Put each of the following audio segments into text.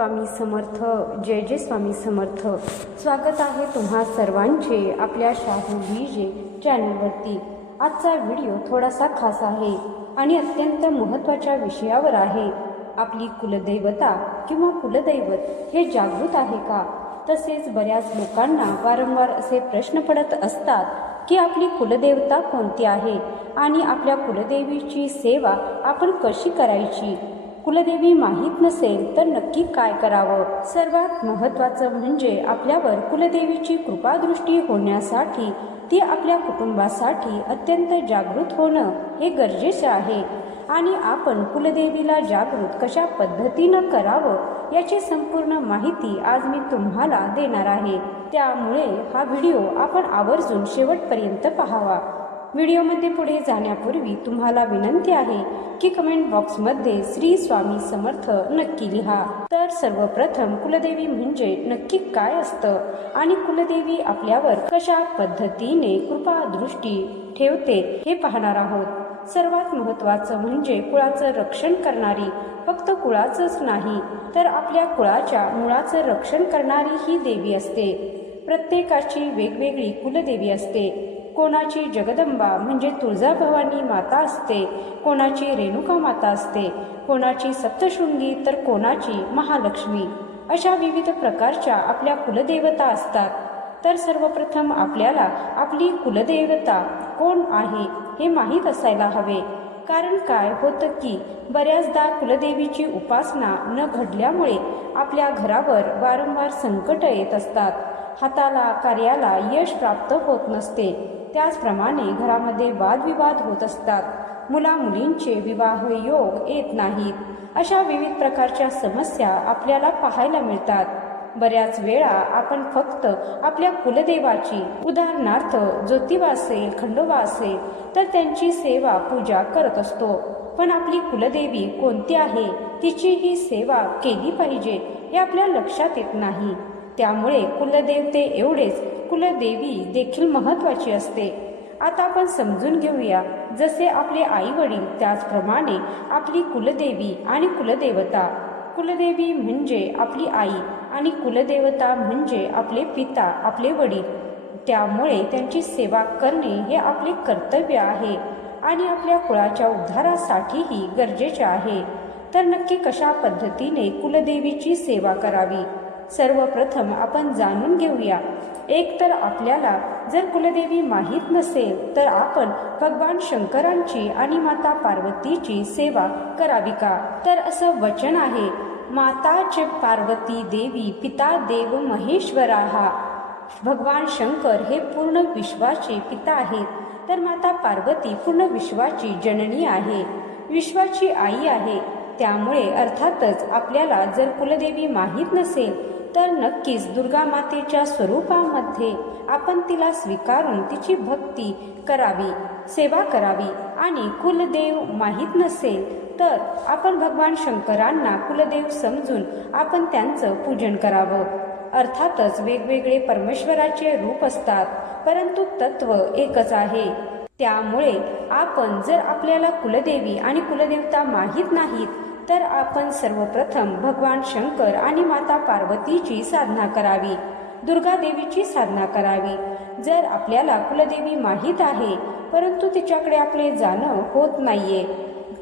स्वामी समर्थ. जय जय स्वामी समर्थ. स्वागत आहे तुम्हा सर्वांचे आपल्या शाहू बीजे चॅनलवरती. आजचा व्हिडिओ थोडासा खास आहे आणि अत्यंत महत्त्वाच्या विषयावर आहे. आपली कुलदैवता किंवा कुलदैवत हे जागृत आहे का? तसेच बऱ्याच लोकांना वारंवार असे प्रश्न पडत असतात की आपली कुलदेवता कोणती आहे आणि आपल्या कुलदेवीची सेवा आपण कशी करायची. कुलदेवी माहीत नसेल तर नक्की काय करावं? सर्वात महत्त्वाचं म्हणजे आपल्यावर कुलदेवीची कृपादृष्टी होण्यासाठी ती आपल्या कुटुंबासाठी अत्यंत जागृत होणं हे गरजेचे आहे. आणि आपण कुलदेवीला जागृत कशा पद्धतीनं करावं याची संपूर्ण माहिती आज मी तुम्हाला देणार आहे. त्यामुळे हा व्हिडिओ आपण आवर्जून शेवटपर्यंत पाहावा. व्हिडिओमध्ये पुढे जाण्यापूर्वी तुम्हाला विनंती आहे की कमेंट बॉक्समध्ये श्री स्वामी समर्थ नक्की लिहा. तर सर्वप्रथम कुलदेवी म्हणजे नक्की काय असतं आणि कुलदेवी आपल्यावर कशा पद्धतीने कृपा दृष्टी ठेवते हे पाहणार आहोत. सर्वात महत्त्वाचं म्हणजे कुळाचं रक्षण करणारी, फक्त कुळाचंच नाही तर आपल्या कुळाच्या मुळाचं रक्षण करणारी ही देवी असते. प्रत्येकाची वेगवेगळी कुलदेवी असते. कोणाची जगदंबा म्हणजे तुळजाभवानी माता असते, कोणाची रेणुका माता असते, कोणाची सप्तशृंगी तर कोणाची महालक्ष्मी. अशा विविध प्रकारच्या आपल्या कुलदेवता असतात. तर सर्वप्रथम आपल्याला आपली कुलदेवता कोण आहे हे माहीत असायला हवे. कारण काय होतं की बऱ्याचदा कुलदेवीची उपासना न घडल्यामुळे आपल्या घरावर वारंवार संकट येत असतात. हाताला कार्याला यश प्राप्त होत नसते. त्याचप्रमाणे घरामध्ये वादविवाद होत असतात. मुलामुलींचे विवाह योग येत नाहीत. अशा विविध प्रकारच्या समस्या आपल्याला पाहायला मिळतात. बऱ्याच वेळा आपण फक्त आपल्या कुलदेवाची, उदाहरणार्थ ज्योतिबा असेल, खंडोबा असेल तर त्यांची सेवा पूजा करत असतो. पण आपली कुलदेवी कोणती आहे, तिची ही सेवा केली पाहिजे हे आपल्या लक्षात येत नाही. त्यामुळे कुलदेवते एवढेच कुलदेवी देखील महत्त्वाची असते. आता आपण समजून घेऊया. जसे आपले आई वडील त्याचप्रमाणे आपली कुलदेवी आणि कुलदेवता. कुलदेवी म्हणजे आपली आई आणि कुलदेवता म्हणजे आपले पिता, आपले वडील. त्यामुळे त्यांची सेवा करणे हे आपले कर्तव्य आहे आणि आपल्या कुळाच्या उद्धारासाठीही गरजेचे आहे. तर नक्की कशा पद्धतीने कुलदेवीची सेवा करावी सर्वप्रथम आपण जाणून घेऊया. एक तर आपल्याला जर कुलदेवी माहीत नसेल तर आपण भगवान शंकरांची आणि माता पार्वतीची सेवा करावी का? तर असं वचन आहे, माताच पार्वती देवी पिता देव महेश्वराहा. भगवान शंकर हे पूर्ण विश्वाचे पिता आहेत, तर माता पार्वती पूर्ण विश्वाची जननी आहे, विश्वाची आई आहे. त्यामुळे अर्थातच आपल्याला जर कुलदेवी माहीत नसेल तर नक्कीच दुर्गा मातेच्या स्वरूपामध्ये आपण तिला स्वीकारून तिची भक्ती करावी, सेवा करावी. आणि कुलदेव माहीत नसेल तर आपण भगवान शंकरांना कुलदेव समजून आपण त्यांचं पूजन करावं. अर्थातच वेगवेगळे परमेश्वराचे रूप असतात, परंतु तत्व एकच आहे. त्यामुळे आपण जर आपल्याला कुलदेवी आणि कुलदेवता माहीत नाहीत तर आपण सर्वप्रथम भगवान शंकर आणि माता पार्वतीची साधना करावी, दुर्गा देवीची साधना करावी. जर आपल्याला कुलदेवी माहीत आहे परंतु तिच्याकडे आपले जाणं होत नाहीये,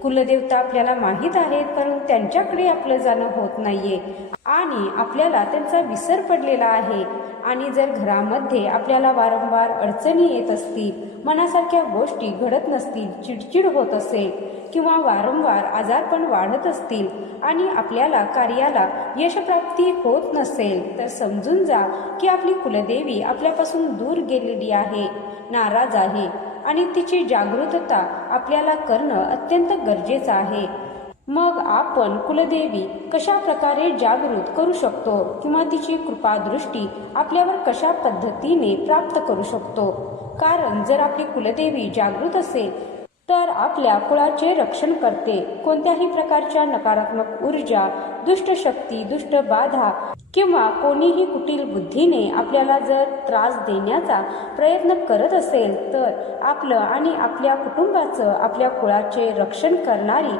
कुलदेवता आपल्याला माहीत आहेत परंतु त्यांच्याकडे आपलं जाणं होत नाहीये आणि आपल्याला त्यांचा विसर पडलेला आहे आणि जर घरामध्ये आपल्याला वारंवार अडचणी येत असतील, मनासारख्या गोष्टी घडत नसतील, चिडचिड होत असेल किंवा वारंवार आजारपण वाढत असतील आणि आपल्याला कार्याला यशप्राप्ती होत नसेल तर समजून जा की आपली कुलदेवी आपल्यापासून दूर गेलेली आहे, नाराज आहे आणि तिची जागृतता आपल्याला करणं अत्यंत गरजेचं आहे. मग आपण कुलदेवी कशा प्रकारे जागृत करू शकतो किंवा तिची कृपादृष्टी आपल्यावर कशा पद्धतीने प्राप्त करू शकतो? कारण जर आपली कुलदेवी जागृत असेल तर आपल्या कुळाचे रक्षण करते. कोणत्याही प्रकारच्या नकारात्मक ऊर्जा, दुष्ट शक्ती, दुष्ट बाधा किंवा कोणीही कुटील बुद्धीने आपल्याला जर त्रास देण्याचा प्रयत्न करत असेल तर आपलं आणि आपल्या कुटुंबाचं, आपल्या कुळाचे रक्षण करणारी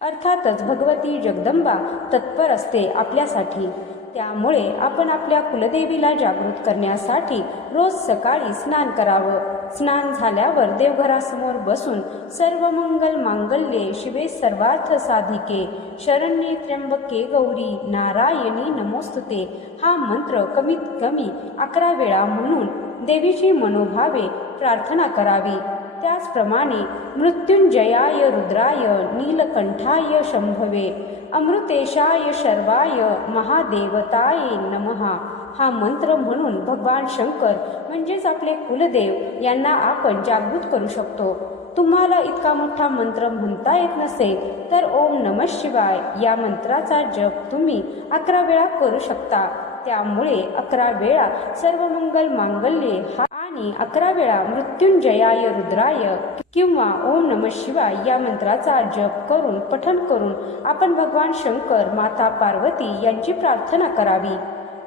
अर्थातच भगवती जगदंबा तत्पर असते आपल्यासाठी. त्यामुळे आपण आपल्या कुलदेवीला जागृत करण्यासाठी रोज सकाळी स्नान करावं. स्नान झाल्यावर देवघरासमोर बसून सर्व मंगल मांगल्ये शिवे सर्वार्थ साधिके शरण्ये त्र्यंबके गौरी नारायणी नमोस्तुते हा मंत्र कमीत कमी 11 वेळा म्हणून देवीची मनोभावे प्रार्थना करावी. त्याचप्रमाणे मृत्युंजयाय रुद्राय नीलकंठाय शंभवे अमृतेशाय शर्वाय महादेवताय नमः हा मंत्र म्हणून भगवान शंकर म्हणजेच आपले कुलदेव यांना आपण जागृत करू शकतो. तुम्हाला इतका मोठा मंत्र म्हणता येत नसेल तर ओम नमः शिवाय या मंत्राचा जप तुम्ही 11 वेळा करू शकता. त्यामुळे 11 वेळा सर्व मंगल मांगल्ये आणि 11 वेळा मृत्युंजयाय रुद्राय किंवा ओम नमः शिवाय या मंत्राचा जप करून पठण करून आपण भगवान शंकर माता पार्वती यांची प्रार्थना करावी.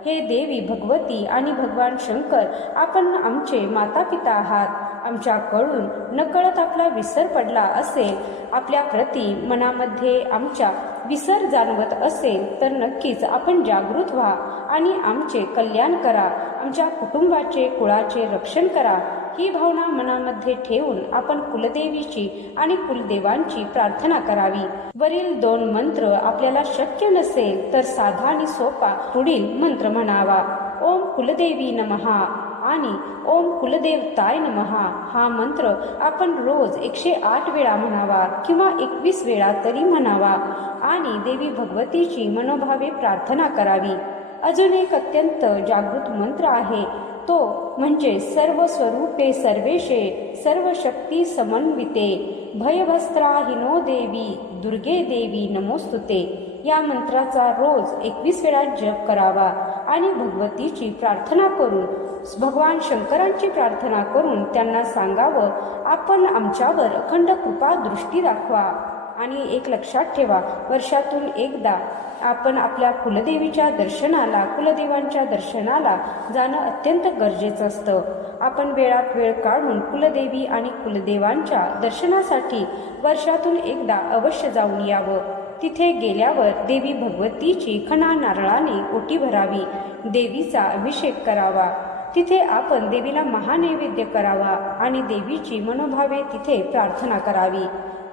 हे देवी भगवती आणि भगवान शंकर, आपण आमचे माता पिता आहात. आमच्याकडून नकळत आपला विसर पडला असेल, आपल्या प्रती मनामध्ये आमच्या विसर जाणवत असेल तर नक्कीच आपण जागृत व्हा आणि आमचे कल्याण करा, आमच्या कुटुंबाचे कुळाचे रक्षण करा. ही भावना मनामध्ये ठेवून आपण कुलदेवीची आणि कुलदेवांची प्रार्थना करावी. वरील 2 मंत्र आपल्याला शक्य नसेल तर साधा आणि सोपा पुढील मंत्र म्हणावा. ओम कुलदेवी नमः आणि ओम कुलदेवताय नमः हा मंत्र आपण रोज 108 वेळा म्हणावा किंवा 21 वेळा तरी म्हणावा आणि देवी भगवतीची मनोभावे प्रार्थना करावी. अजून एक अत्यंत जागृत मंत्र आहे, तो म्हणजे सर्व स्वरूपे सर्वेशे सर्व शक्ती समन्विते भयभस्त्राहिनो देवी दुर्गे देवी नमोस्तुते या मंत्राचा रोज 21 वेळा जप करावा आणि भगवतीची प्रार्थना करून भगवान शंकरांची प्रार्थना करून त्यांना सांगावं, आपण आमच्यावर अखंड कृपा दृष्टी दाखवा. आणि एक लक्षात ठेवा, वर्षातून एकदा आपण आपल्या कुलदेवीच्या दर्शनाला कुलदेवांच्या दर्शनाला जाणं अत्यंत गरजेचं असतं. आपण वेळात वेळ काढून कुलदेवी आणि कुलदेवांच्या दर्शनासाठी वर्षातून एकदा अवश्य जाऊन यावं. तिथे गेल्यावर देवी भगवतीची खणा नारळाने ओटी भरावी, देवीचा अभिषेक करावा. तिथे आपण देवीला महानैवेद्य करावा आणि देवीची मनोभावे तिथे प्रार्थना करावी.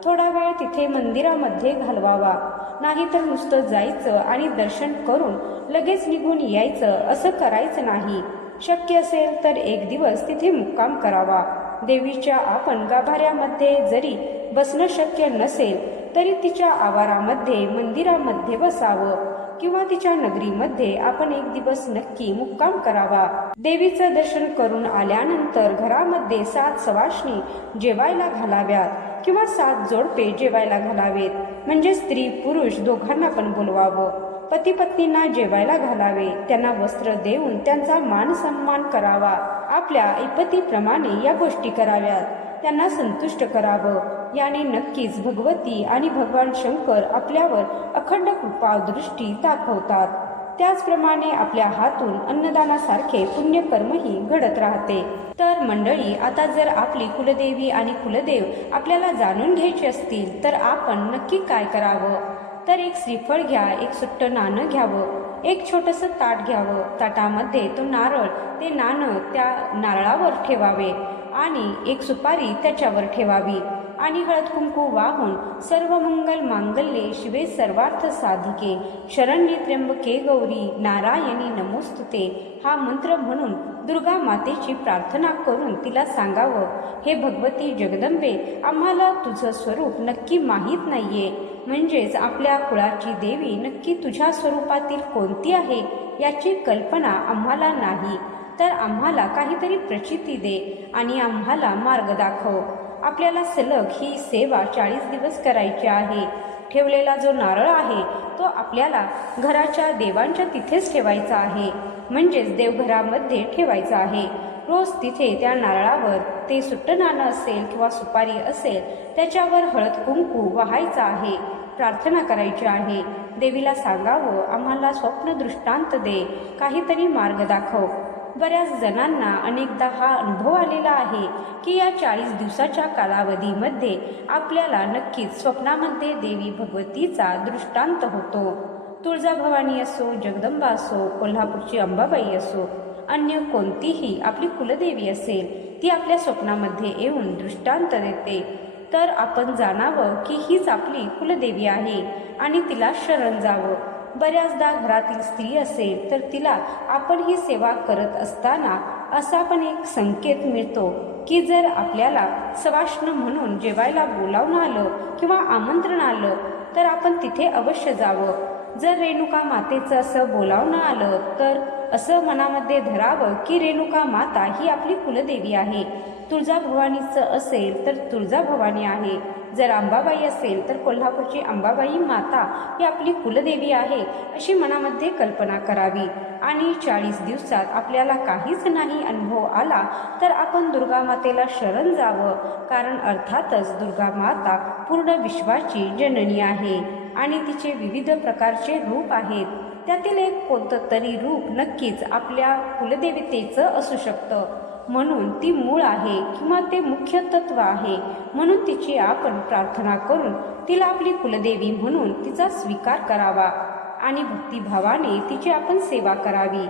थोडा वेळ तिथे मंदिरामध्ये घालवावा, नाहीतर नुसतं जायचं आणि दर्शन करून लगेच निघून यायचं असं करायचं नाही. शक्य असेल तर 1 दिवस तिथे मुक्काम करावा. देवीच्या आपण गाभाऱ्यामध्ये जरी बसणं शक्य नसेल तरी तिच्या आवारामध्ये मंदिरामध्ये बसावं किंवा तिच्या नगरीमध्ये आपण 1 दिवस नक्की मुक्काम करावा. देवीचं दर्शन करून आल्यानंतर घरामध्ये 7 सवाष्णी जेवायला घालाव्यात किंवा 7 जोडपे जेवायला घालावेत, म्हणजे स्त्री पुरुष दोघांना पण बोलवावं. पती पत्नींना जेवायला घालावे, त्यांना वस्त्र देऊन त्यांचा मान सन्मान करावा. आपल्या ऐपतीप्रमाणे या गोष्टी कराव्यात, त्यांना संतुष्ट करावं. याने नक्कीच भगवती आणि भगवान शंकर आपल्यावर अखंड कृपा दृष्टी दाखवतात. त्याचप्रमाणे आपल्या हातून अन्नदानासारखे पुण्यकर्मही घडत राहते. तर मंडळी, आता जर आपली कुलदेवी आणि कुलदेव आपल्याला जाणून घ्यायचे असतील तर आपण नक्की काय करावं? तर 1 श्रीफळ घ्या, 1 सुट्ट नाणं घ्यावं, 1 छोटंसं ताट घ्यावं. ताटामध्ये तो नारळ, ते नाणं त्या नारळावर ठेवावे आणि 1 सुपारी त्याच्यावर ठेवावी आणि हळद कुंकू वाहून सर्व मंगल मांगल्ये शिवे सर्वार्थ साधिके शरण्ये त्र्यंबके गौरी नारायणी नमोस्तुते हा मंत्र म्हणून दुर्गा मातेची प्रार्थना करून तिला सांगावं, हे भगवती जगदंबे, आम्हाला तुझं स्वरूप नक्की माहीत नाहीये, म्हणजेच आपल्या कुळाची देवी नक्की तुझ्या स्वरूपातील कोणती आहे याची कल्पना आम्हाला नाही. तर आम्हाला काहीतरी प्रचिती दे आणि आम्हाला मार्ग दाखव. आपल्याला सलग ही सेवा 40 दिवस करायची आहे. ठेवलेला जो नारळ आहे तो आपल्याला घराच्या देवांच्या तिथेच ठेवायचा आहे, म्हणजेच देवघरामध्ये ठेवायचा आहे. रोज तिथे त्या नारळावर ते सुट्ट नाणं असेल किंवा सुपारी असेल त्याच्यावर हळद कुंकू वाहायचा आहे, प्रार्थना करायची आहे. देवीला सांगावं, आम्हाला स्वप्न दृष्टांत दे, काहीतरी मार्ग दाखव. बऱ्याच जणांना अनेकदा हा अनुभव आलेला आहे की या 40 दिवसाच्या कालावधीमध्ये आपल्याला नक्कीच स्वप्नामध्ये देवी भगवतीचा दृष्टांत होतो. तुळजाभवानी असो, जगदंबा असो, कोल्हापूरची अंबाबाई असो, अन्य कोणतीही आपली कुलदेवी असेल, ती आपल्या स्वप्नामध्ये येऊन दृष्टांत देते. तर आपण जाणावं की हीच आपली कुलदेवी आहे आणि तिला शरण जावं. बऱ्याचदा घरातील स्त्री असेल तर तिला आपण ही सेवा करत असताना असा पण एक संकेत मिळतो की जर आपल्याला सवाष्ण म्हणून जेवायला बोलावणं आलं किंवा आमंत्रण आलं तर आपण तिथे अवश्य जावं. जर रेणुका मातेचं असं बोलावणं आलं तर असं मनामध्ये धरावं की रेणुका माता ही आपली कुलदेवी आहे. तुळजाभवानीचं असेल तर तुळजाभवानी आहे. जर अंबाबाई असेल तर कोल्हापूरची अंबाबाई माता ही आपली कुलदेवी आहे अशी मनामध्ये कल्पना करावी. आणि 40 दिवसात आपल्याला काहीच नाही अनुभव आला तर आपण दुर्गा मातेला शरण जावं, कारण अर्थातच दुर्गा माता पूर्ण विश्वाची जननी आहे आणि तिचे विविध प्रकारचे रूप आहेत. त्यातील एक कोणतं तरी रूप नक्कीच आपल्या कुलदेवतेचं असू शकतं. म्हणून ती मूळ आहे किंवा ते मुख्य तत्व आहे. म्हणून तिची आपण प्रार्थना करून तिला आपली कुलदेवी म्हणून तिचा स्वीकार करावा आणि भक्तिभावाने तिची आपण सेवा करावी.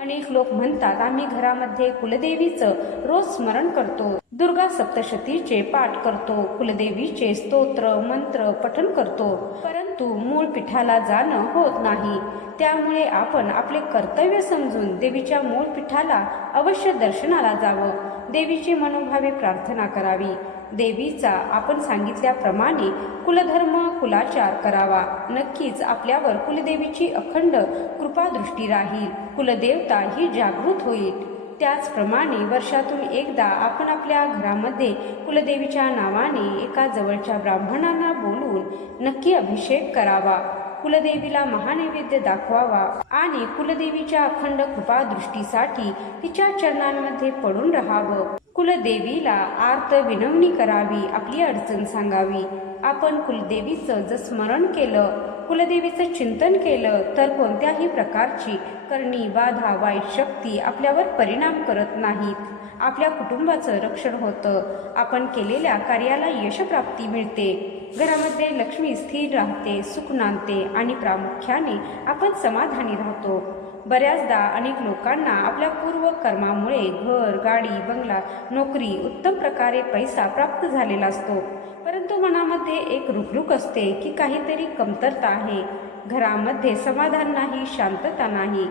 अनेक लोक म्हणतात आम्ही घरामध्ये कुलदेवीचं रोज स्मरण करतो, दुर्गा सप्तशतीचे पाठ करतो, कुलदेवीचे स्तोत्र मंत्र पठण करतो, परंतु मूळ पीठाला जाणं होत नाही. त्यामुळे आपण आपले कर्तव्य समजून देवीच्या मूळ पीठाला अवश्य दर्शनाला जावं, देवीची मनोभावे प्रार्थना करावी. देवीचा आपण सांगितल्याप्रमाणे कुलधर्म कुलाचार करावा. नक्कीच आपल्यावर कुलदेवीची अखंड कृपादृष्टी राहील, कुलदेवता ही जागृत होईल. त्याचप्रमाणे वर्षातून एकदा आपण आपल्या घरामध्ये कुलदेवीच्या नावाने एका जवळच्या ब्राह्मणांना बोलून नक्की अभिषेक करावा, कुलदेवीला महानैवेद्य दाखवावा आणि कुलदेवीच्या अखंड कृपादृष्टीसाठी तिच्या चरणांमध्ये पडून राहावं. कुलदेवीला आर्त विनवणी करावी, आपली अडचण सांगावी. आपण कुलदेवीचं जर स्मरण केलं, कुलदेवीचं चिंतन केलं तर कोणत्याही प्रकारची करणी बाधा वाईट शक्ती आपल्यावर परिणाम करत नाहीत. आपल्या कुटुंबाचं रक्षण होतं, आपण केलेल्या कार्याला यशप्राप्ती मिळते, घरामध्ये लक्ष्मी स्थिर राहते, सुख नांदते आणि प्रामुख्याने आपण समाधानी राहतो. बऱ्याचदा अनेक लोकांना आपल्या पूर्व कर्मामुळे घर, गाडी, बंगला, नोकरी, उत्तम प्रकारे पैसा प्राप्त झालेला असतो, परंतु मनामध्ये एक रुकरुक असते की काहीतरी कमतरता आहे. घरामध्ये समाधान नाही, शांतता नाही.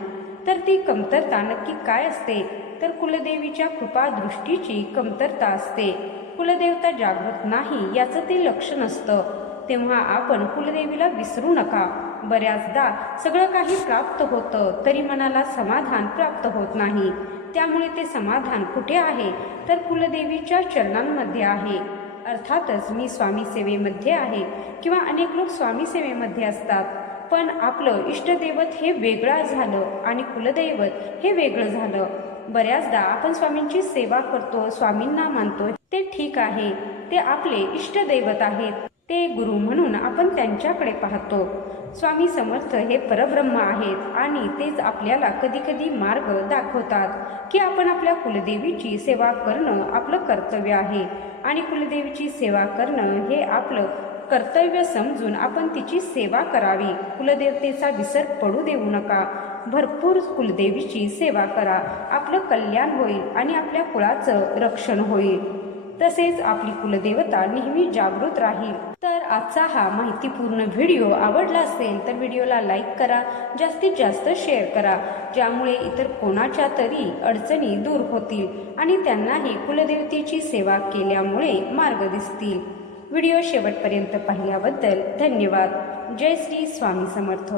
तर ती कमतरता नक्की काय असते तर कुलदेवीच्या कृपादृष्टीची कमतरता असते. कुलदेवता जागृत नाही याचं ते लक्षण असतं. तेव्हा आपण कुलदेवीला विसरू नका. बऱ्याचदा सगळं काही प्राप्त होतं तरी मनाला समाधान प्राप्त होत नाही. त्यामुळे ते समाधान कुठे आहे तर कुलदेवीच्या चरणांमध्ये आहे. अर्थातच मी स्वामी सेवेमध्ये आहे किंवा अनेक लोक स्वामी सेवेमध्ये असतात, पण आपलं इष्टदैवत हे वेगळं झालं आणि कुलदैवत हे वेगळं झालं. बऱ्याचदा आपण स्वामींची सेवा करतो, स्वामींना मानतो, ते ठीक आहे, ते आपले इष्टदैवत आहेत, ते गुरु म्हणून आपण त्यांच्याकडे पाहतो. स्वामी समर्थ हे परब्रह्म आहेत आणि तेच आपल्याला कधी कधी मार्ग दाखवतात की आपण आपल्या कुलदेवीची सेवा करणं आपलं कर्तव्य आहे आणि कुलदेवीची सेवा करणं हे आपलं कर्तव्य समजून आपण तिची सेवा करावी. कुलदेवतेचा विसर पडू देऊ नका. भरपूर कुलदेवीची सेवा करा, आपलं कल्याण होईल आणि आपल्या कुळाचं रक्षण होईल. तसेच आपली कुलदेवता नेहमी जागृत राहील. तर आजचा हा माहितीपूर्ण व्हिडिओ आवडला असेल तर व्हिडिओला लाईक करा, जास्तीत जास्त शेअर करा, ज्यामुळे इतर कोणाच्या तरी अडचणी दूर होतील आणि त्यांनाही कुलदेवतेची सेवा केल्यामुळे मार्ग दिसतील. व्हिडिओ शेवटपर्यंत पाहिल्याबद्दल धन्यवाद. जय श्री स्वामी समर्थ.